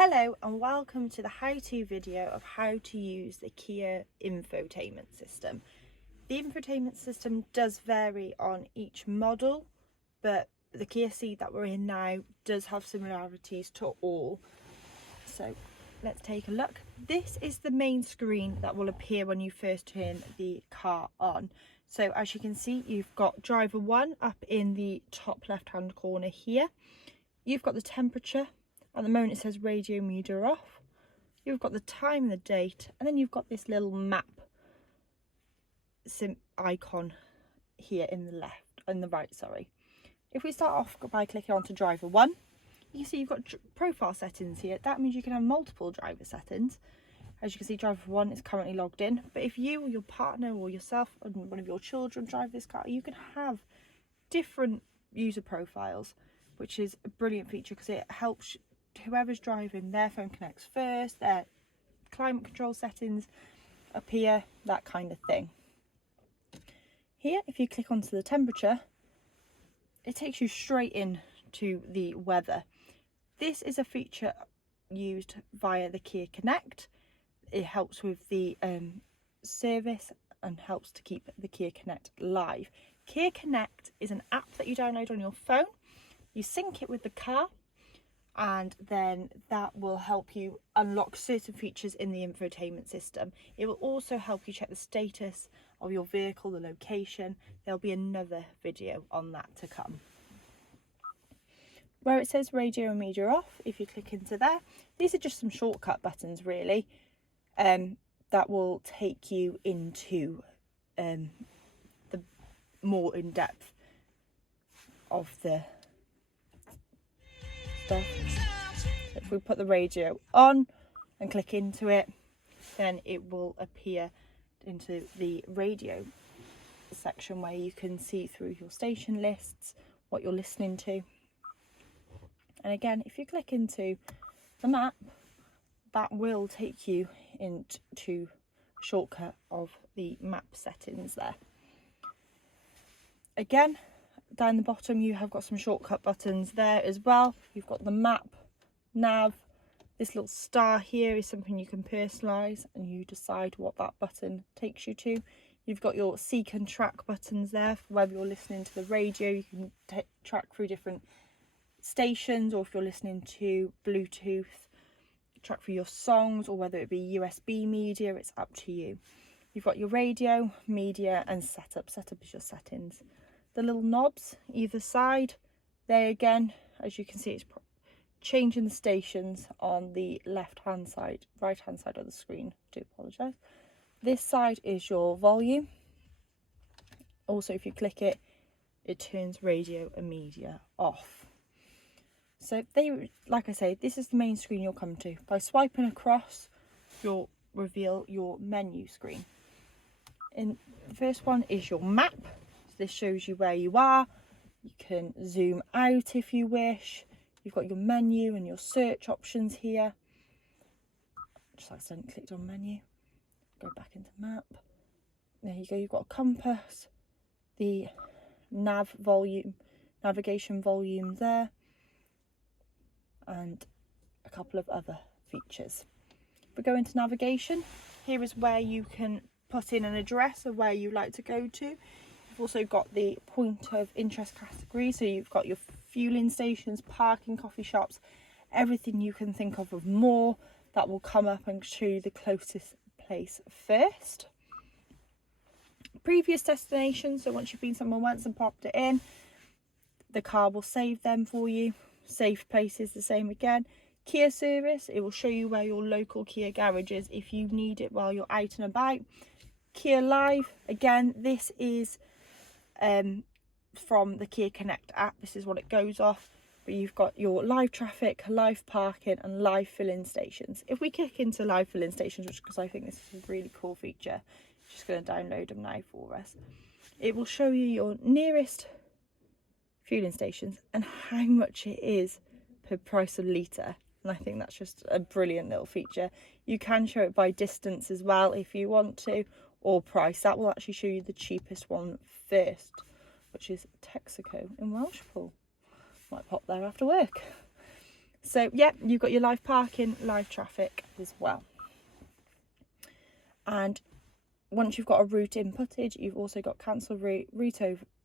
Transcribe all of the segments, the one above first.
Hello and welcome to the how-to video of how to use the Kia infotainment system. The infotainment system does vary on each model, but the Kia Ceed that we're in now does have similarities to all. So let's take a look. This is the main screen that will appear when you first turn the car on. So as you can see, you've got driver 1 up in the top left hand corner here. You've got the temperature. At the moment it says radio meter off. You've got the time and the date, and then you've got this little map icon here in the right. If we start off by clicking onto driver 1, you can see you've got profile settings here. That means you can have multiple driver settings. As you can see, driver 1 is currently logged in, but if you or your partner or yourself and one of your children drive this car, you can have different user profiles, which is a brilliant feature because it helps whoever's driving, their phone connects first, their climate control settings appear, that kind of thing. Here, if you click onto the temperature, it takes you straight in to the weather. This is a feature used via the Kia Connect. It helps with the service and helps to keep the Kia Connect live. Kia Connect is an app that you download on your phone. You sync it with the car, and then that will help you unlock certain features in the infotainment system. It will also help you check the status of your vehicle, the location. There'll be another video on that to come. Where it says radio and media off, if you click into there, these are just some shortcut buttons really, that will take you into the more in-depth of the stuff. If we put the radio on and click into it, then it will appear into the radio section where you can see through your station lists what you're listening to. And again, if you click into the map, that will take you into a shortcut of the map settings there. Again, down the bottom you have got some shortcut buttons there as well. You've got the map, nav, this little star here is something you can personalise and you decide what that button takes you to. You've got your seek and track buttons there for whether you're listening to the radio, you can track through different stations, or if you're listening to Bluetooth, track through your songs, or whether it be USB media, it's up to you. You've got your radio, media and setup. Setup is your settings. The little knobs either side, there again, as you can see, it's changing the stations on the right hand side of the screen. I do apologise. This side is your volume. Also, if you click it, it turns radio and media off. So like I say, this is the main screen you'll come to. By swiping across, you'll reveal your menu screen. And the first one is your map. This shows you where you are. You can zoom out if you wish. You've got your menu and your search options here. Just accidentally clicked on menu. Go back into map. There you go. You've got a compass, the navigation volume there, and a couple of other features. If we go into navigation, here is where you can put in an address of where you like to go to. You've also got the point of interest category, so you've got your fueling stations, parking, coffee shops, everything you can think of more that will come up and show you the closest place first. Previous destinations, so once you've been somewhere once and popped it in, the car will save them for you. Save places the same again. Kia service, it will show you where your local Kia garage is if you need it while you're out and about. Kia Live, again, this is from the Kia Connect app. This is what it goes off, but you've got your live traffic, live parking and live fill-in stations. If we click into live fill-in stations, which because I think this is a really cool feature, just going to download them now for us, it will show you your nearest fueling stations and how much it is per price of litre. And I think that's just a brilliant little feature. You can show it by distance as well if you want to, or price. That will actually show you the cheapest one first, which is Texaco in Welshpool. Might pop there after work. So yeah, you've got your live parking, live traffic as well. And once you've got a route inputted, you've also got cancel route,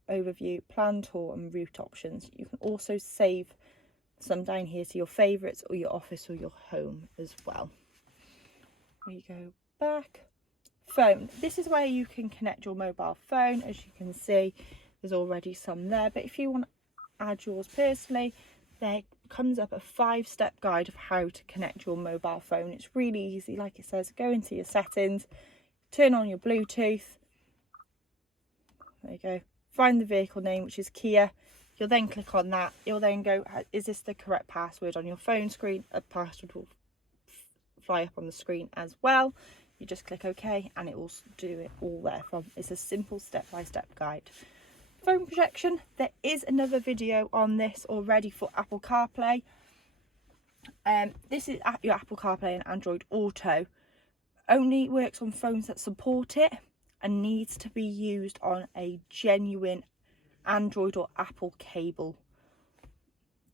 overview, plan tour and route options. You can also save some down here to your favourites or your office or your home as well. We go back. Phone. This is where you can connect your mobile phone. As you can see, there's already some there, but if you want to add yours personally, there comes up a 5-step guide of how to connect your mobile phone. It's really easy. Like it says, go into your settings, turn on your Bluetooth, there you go, find the vehicle name, which is Kia. You'll then click on that. You'll then go, is this the correct password on your phone screen? A password will fly up on the screen as well. You just click OK and it will do it all there from. It's a simple step-by-step guide. Phone projection, there is another video on this already for Apple CarPlay. This is your Apple CarPlay and Android Auto. Only works on phones that support it and needs to be used on a genuine Android or Apple cable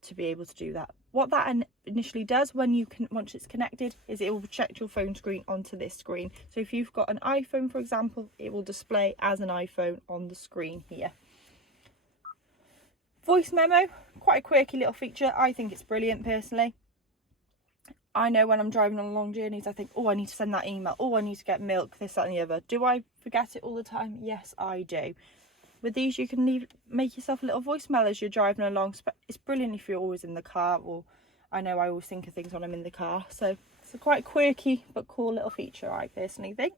to be able to do that. What that initially does once it's connected is it will project your phone screen onto this screen. So if you've got an iPhone, for example, it will display as an iPhone on the screen here. Voice memo, quite a quirky little feature. I think it's brilliant personally. I know when I'm driving on long journeys, I think, oh, I need to send that email. Oh, I need to get milk, this, that and the other. Do I forget it all the time? Yes, I do. With these, you can make yourself a little voicemail as you're driving along. It's brilliant if you're always in the car, or I know I always think of things when I'm in the car. So it's a quite quirky but cool little feature, I personally think.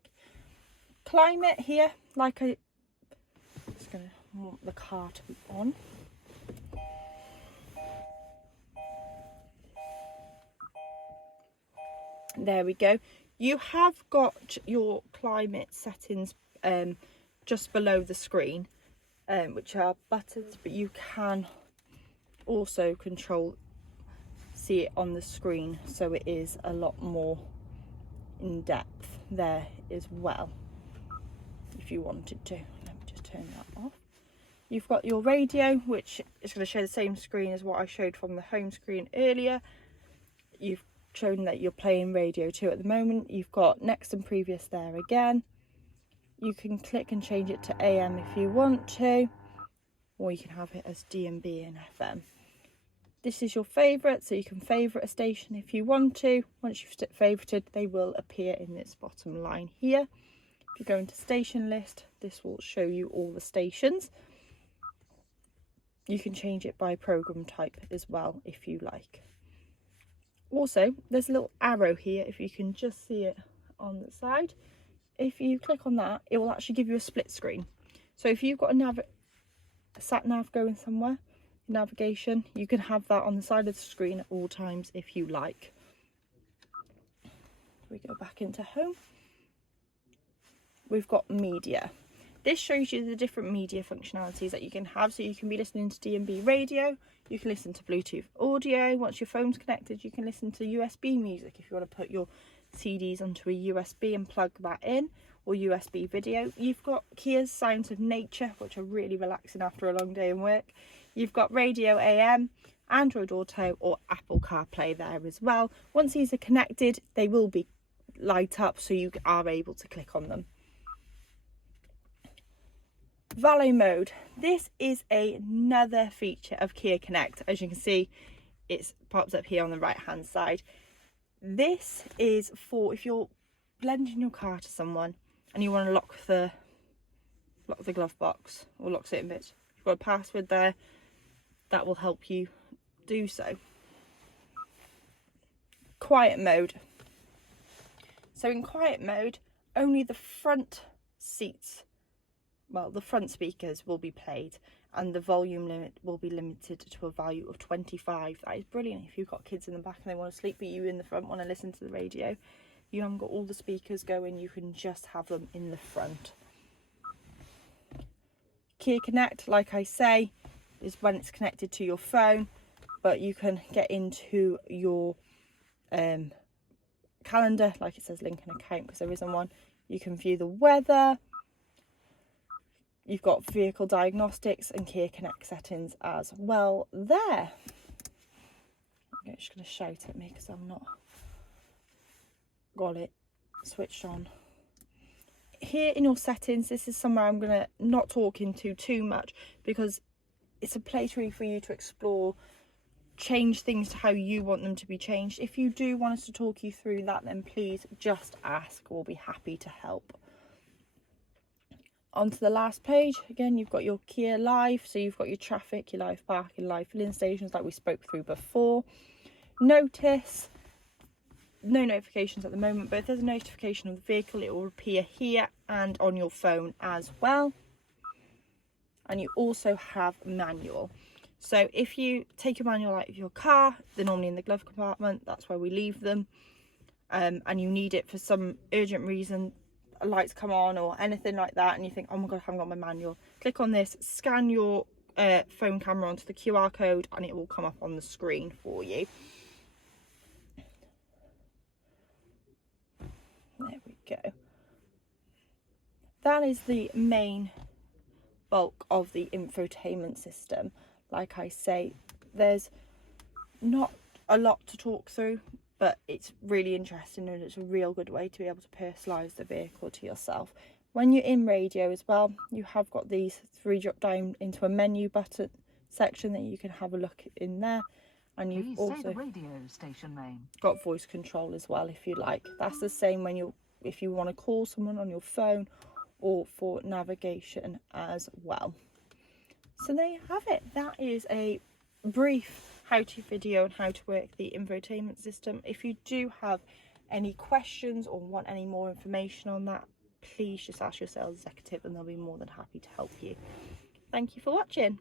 Climate here, I'm just going to want the car to be on. There we go. You have got your climate settings just below the screen, which are buttons, but you can also see it on the screen, so it is a lot more in depth there as well if you wanted to. Let me just turn that off. You've got your radio, which is going to show the same screen as what I showed from the home screen earlier. You've shown that you're playing radio 2 at the moment. You've got next and previous there again. You can click and change it to AM if you want to, or you can have it as DMB and FM. This is your favourite, so you can favourite a station if you want to. Once you've favourited, they will appear in this bottom line here. If you go into station list, this will show you all the stations. You can change it by program type as well if you like. Also, there's a little arrow here, if you can just see it on the side. If you click on that, it will actually give you a split screen. So if you've got a sat nav going somewhere, navigation, you can have that on the side of the screen at all times if you like. We go back into home. We've got media. This shows you the different media functionalities that you can have. So you can be listening to DMB radio, you can listen to Bluetooth audio. Once your phone's connected, you can listen to USB music if you want to put your CDs onto a USB and plug that in, or USB video. You've got Kia's Sounds of Nature, which are really relaxing after a long day in work. You've got radio AM, Android Auto or Apple CarPlay there as well. Once these are connected, they will be light up, so you are able to click on them. Valet mode. This is another feature of Kia Connect. As you can see, it pops up here on the right hand side. This is for if you're lending your car to someone and you want to lock the glove box or lock certain bits. You've got a password there that will help you do so. Quiet mode. So in quiet mode, only the front seats, well, the front speakers will be played, and the volume limit will be limited to a value of 25. That is brilliant if you've got kids in the back and they want to sleep, but you in the front want to listen to the radio. You haven't got all the speakers going, you can just have them in the front. Kia Connect, like I say, is when it's connected to your phone, but you can get into your calendar, like it says link an account because there isn't one. You can view the weather. You've got vehicle diagnostics and Kia Connect settings as well there. I'm just going to shout at me because I've not got it switched on. Here in your settings, this is somewhere I'm going to not talk into too much because it's a place really for you to explore, change things to how you want them to be changed. If you do want us to talk you through that, then please just ask. We'll be happy to help. On to the last page. Again, you've got your Kia Live, so you've got your traffic, your live parking, live filling stations like we spoke through before. Notice, no notifications at the moment, but if there's a notification of the vehicle, it will appear here and on your phone as well. And you also have manual. So if you take your manual out of your car, they're normally in the glove compartment, that's where we leave them, and you need it for some urgent reason, lights come on or anything like that, and you think, oh my god, I haven't got my manual, click on this, scan your phone camera onto the QR code, and it will come up on the screen for you. There we go. That is the main bulk of the infotainment system. Like I say, there's not a lot to talk through, but it's really interesting and it's a real good way to be able to personalise the vehicle to yourself. When you're in radio as well, you have got these 3 drop down into a menu button section that you can have a look in there, and you've also radio station name. got voice control as well if you like. That's the same when if you want to call someone on your phone or for navigation as well. So there you have it. That is a brief how-to video on how to work the infotainment system. If you do have any questions or want any more information on that, please just ask your sales executive and they'll be more than happy to help you. Thank you for watching.